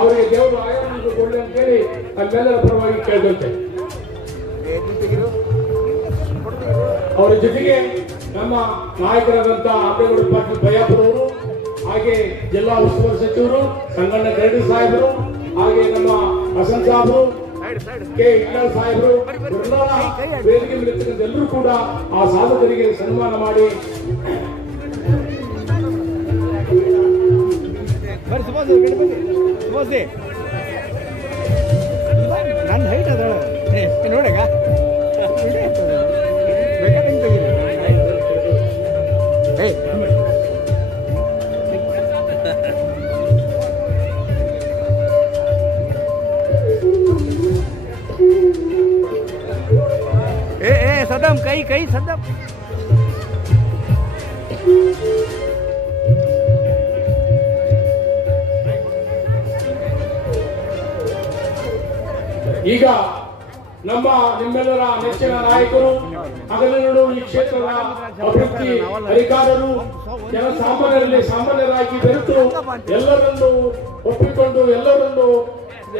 ಅವರಿಗೆ ದೇವರು ಆಯಾಮವನ್ನು ಕೊಡಲಿ ಅಂತೇಳಿ ನಮ್ಮೆಲ್ಲರ ಪರವಾಗಿ ಕೇಳ್ಕೊಳ್ತೇವೆ. ಅವರ ಜೊತೆಗೆ ನಮ್ಮ ನಾಯಕರಾದಂತ ಆಂಬೇಗೌಡ ಪಾಟೀಲ್ ಬಯ್ಯಾಪುರವರು, ಹಾಗೆ ಜಿಲ್ಲಾ ಉಸ್ತುವಾರಿ ಸಚಿವರು ಸಂಗಣ್ಣ ಕರಡಿ ಸಾಹೇಬರು, ಹಾಗೆ ನಮ್ಮ ಹಸನ್ ಸಾಹೇಬರು, ಕೆ ಇಕ್ಬಾಲ್ ಸಾಹೇಬರು, ವೇದಿಕೆ ಮೇಲೆ ಎಲ್ಲರೂ ಕೂಡ ಆ ಸಾಧಕರಿಗೆ ಸನ್ಮಾನ ಮಾಡಿ ನನ್ನ ಹೈಟ್ ಅದ ನೋಡಗ सदम कई कई सदम ಈಗ ನಮ್ಮ ನಿಮ್ಮೆಲ್ಲರ ನೆಚ್ಚಿನ ನಾಯಕರು, ಹಗಲಿರುಳು ಈ ಕ್ಷೇತ್ರದ ಅಭಿವೃದ್ಧಿ ಅಧಿಕಾರರು, ಜನಸಾಮಾನ್ಯರಲ್ಲಿ ಸಾಮಾನ್ಯರಾಗಿ ಬೆರೆತು ಎಲ್ಲರನ್ನು ಒಪ್ಪಿಕೊಂಡು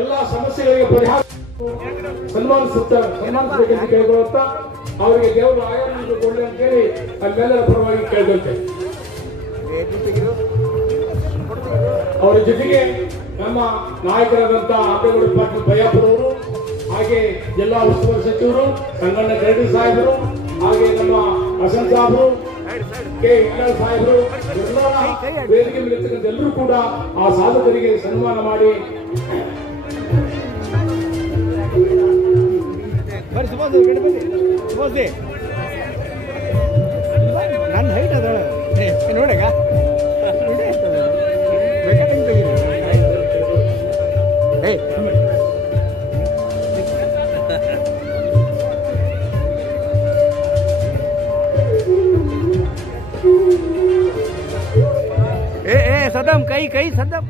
ಎಲ್ಲ ಸಮಸ್ಯೆಗಳಿಗೆ ಪರಿಹಾರ ಸನ್ಮಾನಿಸಬೇಕೆಂದು ಕೇಳಿಕೊಳ್ಳುತ್ತಾ ಅವರಿಗೆ ದೇವರು ಆಯಾಮವನ್ನು ಕೊಡಲಿ ಅಂತೇಳಿ ನಮ್ಮೆಲ್ಲರ ಪರವಾಗಿ ಕೇಳ್ಕೊಳ್ತೇವೆ. ಅವರ ಜೊತೆಗೆ ನಮ್ಮ ನಾಯಕರಾದಂತ ಆಂಬೇಗೌಡ ಪಾಟೀಲ್ ಬಯ್ಯಾಪುರವರು, ಹಾಗೆ ಜಿಲ್ಲಾ ಉಸ್ತುವಾರಿ ಸಚಿವರು ಸಂಗಣ್ಣ ಕರಡಿ ಸಾಹೇಬರು, ಹಾಗೆ ನಮ್ಮ ಹಸನ್ ಸಾಹೇಬರು, ಕೆ ಇಕ್ಬಾಲ್ ಸಾಹೇಬರು, ವೇದಿಕೆ ಮೇಲೆ ಎಲ್ಲರೂ ಕೂಡ ಆ ಸಾಧಕರಿಗೆ ಸನ್ಮಾನ ಮಾಡಿ ನನ್ನ ಹೈಟ್ ಅದ ನೋಡಗ सदम कई कई सदम